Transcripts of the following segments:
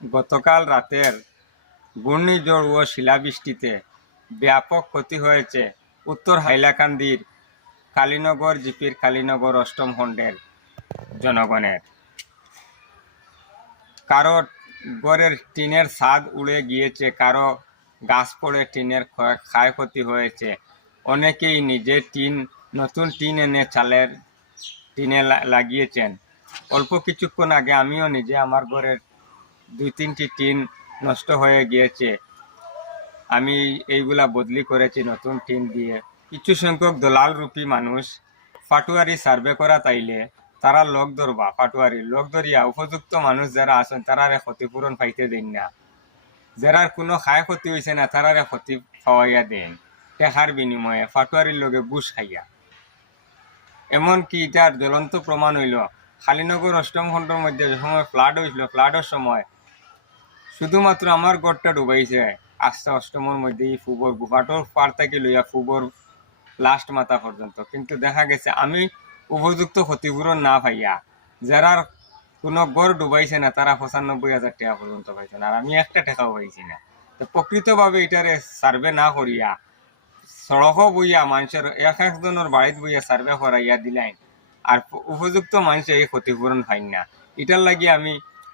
গতকাল রাতের ঘূর্ণিঝড় ও শিলাবৃষ্টিতে ব্যাপক ক্ষতি হয়েছে উত্তর হাইলাকান্দির কালীনগর জিপির কালীনগর অষ্টম খণ্ডের জনগণের। কারো ঘরের টিনের ছাদ উড়ে গিয়েছে, কারো গাছ পড়ে টিনের ক্ষয়ক্ষতি হয়েছে। অনেকেই নিজের নতুন টিন এনে চালের টিনে লাগিয়েছেন। অল্প কিছুক্ষণ আগে আমিও নিজে আমার ঘরের 2-3টি টিন নষ্ট হয়ে গিয়েছে, আমি এইগুলা বদলি করেছি নতুন টিন দিয়ে। কিছু সংখ্যক দলাল রূপী মানুষ পাটুয়ারি সার্ভে করা তাইলে তারা লোক ধরবা, পাটুয়ারি লোক ধরিয়া উপযুক্ত মানুষ যারা আছেন তারারে ক্ষতিপূরণ পাইতে দেন না। যারার কোনো ক্ষয় ক্ষতি হয়েছে না তারারে ক্ষতি পাওয়াইয়া দেন টেকার বিনিময়ে, পাটুয়ারির লগে ঘুষ খাইয়া। এমনকি এটার জ্বলন্ত প্রমাণ হইল কালীনগর অষ্টম খণ্ডের মধ্যে যে সময় ফ্লাড হয়েছিল, ফ্লাডের সময় শুধুমাত্র আমার ঘরটা ডুবাইছে আস্তে অষ্টমের মধ্যে ফুবর গুফাটোর পার থেকে লইয়া ফুবর লাস্ট মাথা পর্যন্ত। কিন্তু দেখা গেছে আমি উপযুক্ত ক্ষতিপূরণ না পাইয়া যারা কোনো ঘর ডুবাইছে না তারা 95,000 টাকা পর্যন্ত পাইছে না, আর আমি একটা টাকাও পাইছি না। তো প্রকৃতভাবে এটারে সার্ভে না করিয়া সড়কও বইয়া মানুষের একজনের বাড়িতে বইয়া সার্ভে করাইয়া দিলাইন, আর উপযুক্ত মানুষ এই ক্ষতিপূরণ পাইন না। এটার লাগি আমি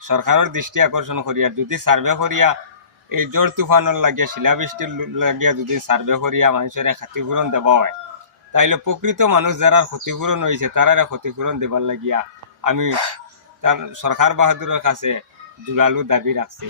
সরকারের দৃষ্টি আকর্ষণ করিয়া যদি সার্ভে করিয়া এই ঝড় তুফানের লাগিয়া শিলাবৃষ্টির লাগিয়া যদি সার্ভে করিয়া মানুষের ক্ষতিপূরণ দেওয়া হয়, তাইলে প্রকৃত মানুষ যারা ক্ষতিপূরণ হয়েছে তারা ক্ষতিপূরণ দেবার লাগিয়া আমি তার সরকার বাহাদুরের কাছে জোরালো দাবি রাখছি।